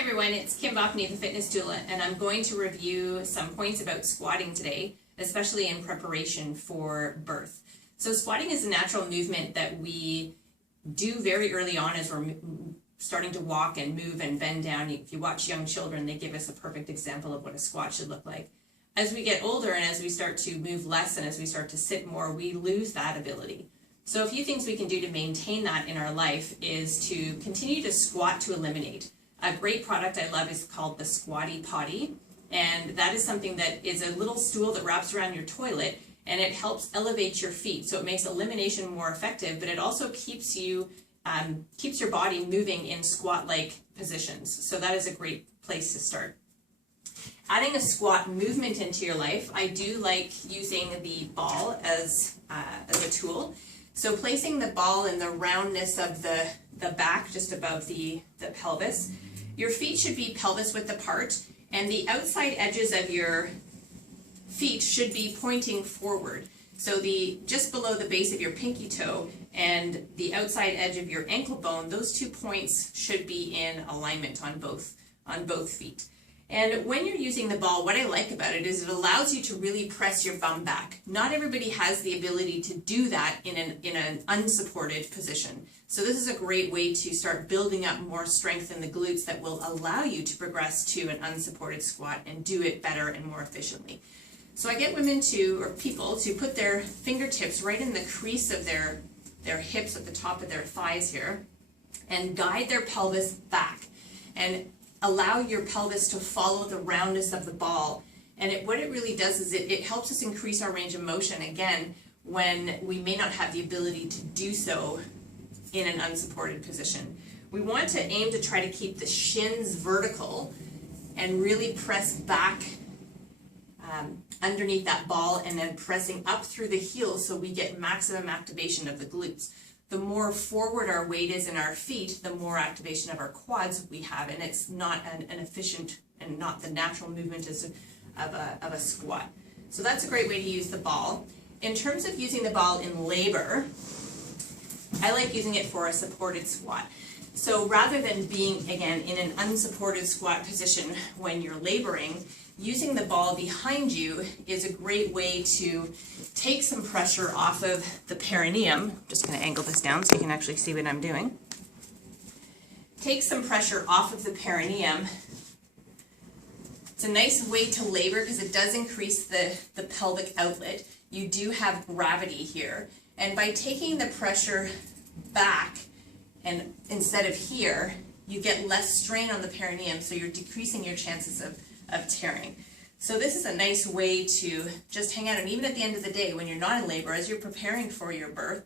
Hi everyone, it's Kim Bachany, the fitness doula, and I'm going to review some points about squatting today, especially in preparation for birth. So squatting is a natural movement that we do very early on as we're starting to walk and move and bend down. If you watch young children, they give us a perfect example of what a squat should look like. As we get older and as we start to move less and as we start to sit more, we lose that ability. So a few things we can do to maintain that in our life is to continue to squat to eliminate. A great product I love is called the Squatty Potty, and that is something that is a little stool that wraps around your toilet, and it helps elevate your feet. So it makes elimination more effective, but it also keeps your body moving in squat-like positions. So that is a great place to start. Adding a squat movement into your life, I do like using the ball as a tool. So placing the ball in the roundness of the back, just above the pelvis. Your feet should be pelvis width apart, and the outside edges of your feet should be pointing forward. So just below the base of your pinky toe and the outside edge of your ankle bone, those 2 points should be in alignment on both feet. And when you're using the ball, what I like about it is it allows you to really press your bum back. Not everybody has the ability to do that in an unsupported position. So this is a great way to start building up more strength in the glutes that will allow you to progress to an unsupported squat and do it better and more efficiently. So I get women or people to put their fingertips right in the crease of their hips at the top of their thighs here and guide their pelvis back and allow your pelvis to follow the roundness of the ball. And what it really does is it helps us increase our range of motion again when we may not have the ability to do so in an unsupported position. We want to aim to try to keep the shins vertical and really press back underneath that ball and then pressing up through the heels so we get maximum activation of the glutes. The more forward our weight is in our feet, the more activation of our quads we have, and it's not an efficient and not the natural movement of a squat. So that's a great way to use the ball. In terms of using the ball in labor, I like using it for a supported squat. So rather than being, again, in an unsupported squat position when you're laboring, using the ball behind you is a great way to take some pressure off of the perineum. I'm just going to angle this down so you can actually see what I'm doing. Take some pressure off of the perineum. It's a nice way to labor because it does increase the pelvic outlet. You do have gravity here. And by taking the pressure back and instead of here, you get less strain on the perineum, so you're decreasing your chances of tearing. So this is a nice way to just hang out, and even at the end of the day when you're not in labor, as you're preparing for your birth,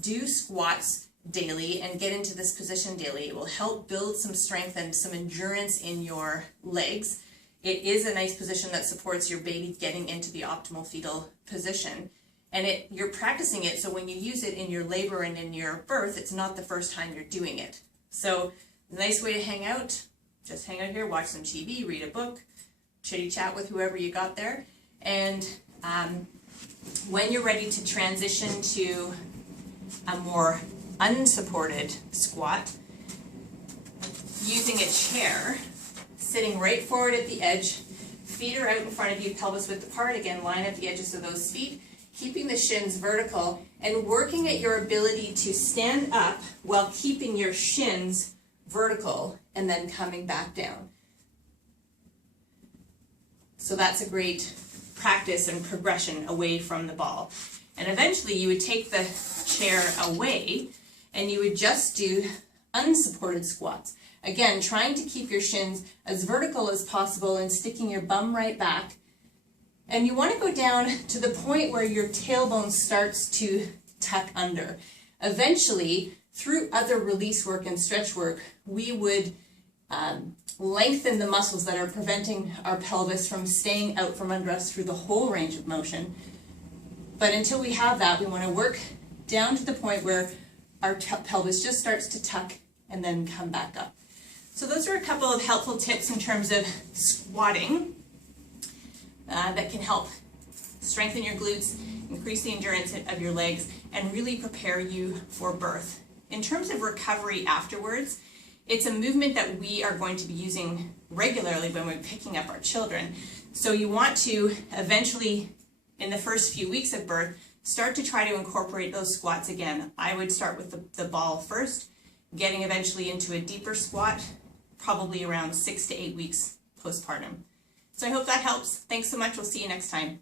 do squats daily and get into this position daily. It will help build some strength and some endurance in your legs. It is a nice position that supports your baby getting into the optimal fetal position. And you're practicing it, so when you use it in your labor and in your birth, it's not the first time you're doing it. So a nice way to hang out, just hang out here, watch some TV, read a book, chitty chat with whoever you got there. And when you're ready to transition to a more unsupported squat, using a chair, sitting right forward at the edge, feet are out in front of you, pelvis width apart, again, line up the edges of those feet, keeping the shins vertical and working at your ability to stand up while keeping your shins vertical and then coming back down. So that's a great practice and progression away from the ball. And eventually you would take the chair away and you would just do unsupported squats. Again, trying to keep your shins as vertical as possible and sticking your bum right back. And you want to go down to the point where your tailbone starts to tuck under. Eventually, through other release work and stretch work, we would lengthen the muscles that are preventing our pelvis from staying out from under us through the whole range of motion. But until we have that, we want to work down to the point where our pelvis just starts to tuck and then come back up. So those are a couple of helpful tips in terms of squatting that can help strengthen your glutes, increase the endurance of your legs, and really prepare you for birth. In terms of recovery afterwards, it's a movement that we are going to be using regularly when we're picking up our children. So you want to eventually, in the first few weeks of birth, start to try to incorporate those squats again. I would start with the ball first, getting eventually into a deeper squat, probably around 6 to 8 weeks postpartum. So I hope that helps. Thanks so much. We'll see you next time.